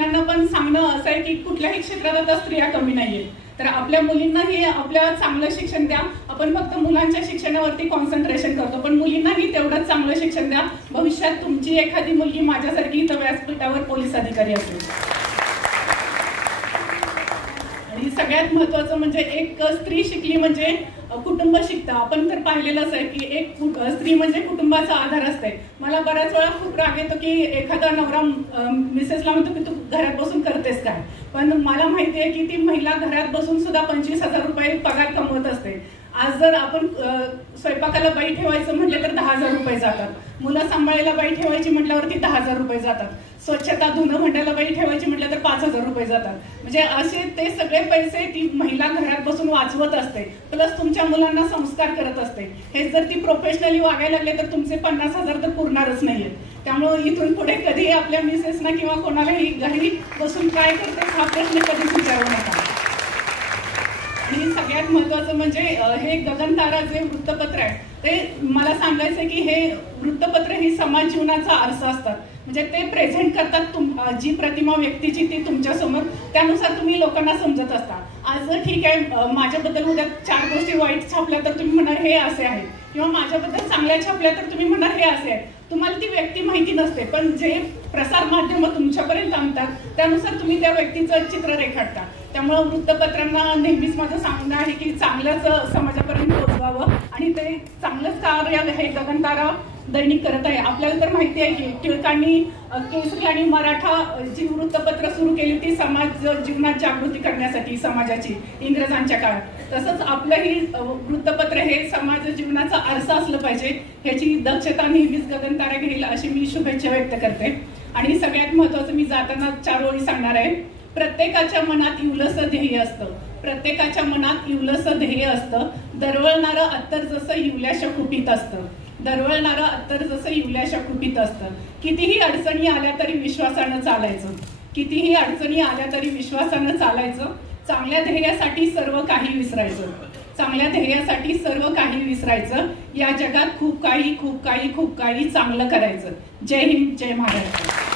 मुलांना पण सांगणं असं आहे की कुठल्याही क्षेत्रात आता स्त्रिया कमी नाहीये, तर आपल्या मुलींनाही आपल्या चांगलं शिक्षण द्या. आपण फक्त मुलांच्या शिक्षणावरती कॉन्सन्ट्रेशन करतो, पण मुलींनाही तेवढंच चांगलं शिक्षण द्या. भविष्यात तुमची एखादी मुलगी माझ्यासारखी इथं व्यासपीठावर पोलीस अधिकारी असेल. आणि सगळ्यात महत्वाचं म्हणजे एक स्त्री शिकली म्हणजे कुटुंब शिकतं. आपण तर पाहिलेलंच आहे की एक स्त्री म्हणजे कुटुंबाचा आधार असते. मला बऱ्याच वेळा खूप राग येतो की एखादा नवरा मिसेसला म्हणतो की तू घरात बसून करतेस काय, पण मला माहिती आहे की ती महिला घरात बसून सुद्धा 25,000 रुपये पगार कमवत असते. आज जर आपण स्वयंपाकाला बाई ठेवायचं म्हटलं तर 10,000 रुपये जातात. मुलं सांभाळायला बाई ठेवायची म्हटल्यावरती 10,000 रुपये जातात. स्वच्छता धुणं भांड्याला बाई ठेवायची म्हटलं तर 5,000 रुपये जातात. म्हणजे असे ते सगळे पैसे ती महिला घरात बसून वाचवत असते, प्लस तुमच्या मुलांना संस्कार करत असते. हे जर ती प्रोफेशनली वागायला लागले तर तुमचे 50,000 तर पुरणारच नाहीये. त्यामुळे इथून पुढे कधी आपल्या मिसेसना किंवा कोणालाही घरी बसून काय करते हा प्रश्न कधीच विचारू नका. आणि सगळ्यात महत्वाचं म्हणजे हे गगनतारा जे वृत्तपत्र आहे ते मला सांगायचं की हे वृत्तपत्र ही समाज जीवनाचा आरसा असतात. म्हणजे ते प्रेझेंट करतात जी प्रतिमा व्यक्तीची ती तुमच्या समोर, त्यानुसार तुम्ही लोकांना समजत असता. आज जर ठीक आहे माझ्याबद्दल उद्या 4 गोष्टी वाईट छापल्या तर तुम्ही म्हणणार हे असे आहे, किंवा माझ्याबद्दल चांगल्या छापल्या तर तुम्ही म्हणणार हे असे आहे. तुम्हाला ती व्यक्ती माहिती नसते, पण जे प्रसार माध्यम तुमच्यापर्यंत आणतात त्यानुसार तुम्ही त्या व्यक्तीचं चित्र रेखाटता. त्यामुळे वृत्तपत्रांना नेहमीच माझं सांगणं आहे की चांगलंच समाजापर्यंत पोहोचवावं आणि ते चांगलंच कार्य हे गगनतारा दैनिक करत आहे. आपल्याला तर माहिती आहे की टिळकांनी केसरी आणि मराठा जी वृत्तपत्र सुरू केली ती समाज जीवनात जागृती करण्यासाठी समाजाची इंग्रजांच्या काळात. तसंच आपलंही वृत्तपत्र हे समाज जीवनाचा आरसा असलं पाहिजे, ह्याची दक्षता नेहमीच गगनतारा घेईल अशी मी शुभेच्छा व्यक्त करते. आणि सगळ्यात महत्वाचं मी जाताना 4 ओळी सांगणार आहे. प्रत्येकाच्या मनात इवलसं ध्येय असतं, प्रत्येकाच्या मनात इवलसं ध्येय असतं. दरवळणारं अत्तर जसं इवल्याशा कुपीत असतं, दरवळणारं अत्तर जसं इवल्याशा कुपीत असतं. कितीही अडचणी आल्या तरी विश्वासानं चालायचं, कितीही अडचणी आल्या तरी विश्वासानं चालायचं. चांगल्या ध्येयासाठी सर्व काही विसरायचं, चांगल्या ध्येयासाठी सर्व काही विसरायचं. या जगात खूप काही खूप काही खूप काही चांगलं करायचं. जय हिंद, जय महाराष्ट्र.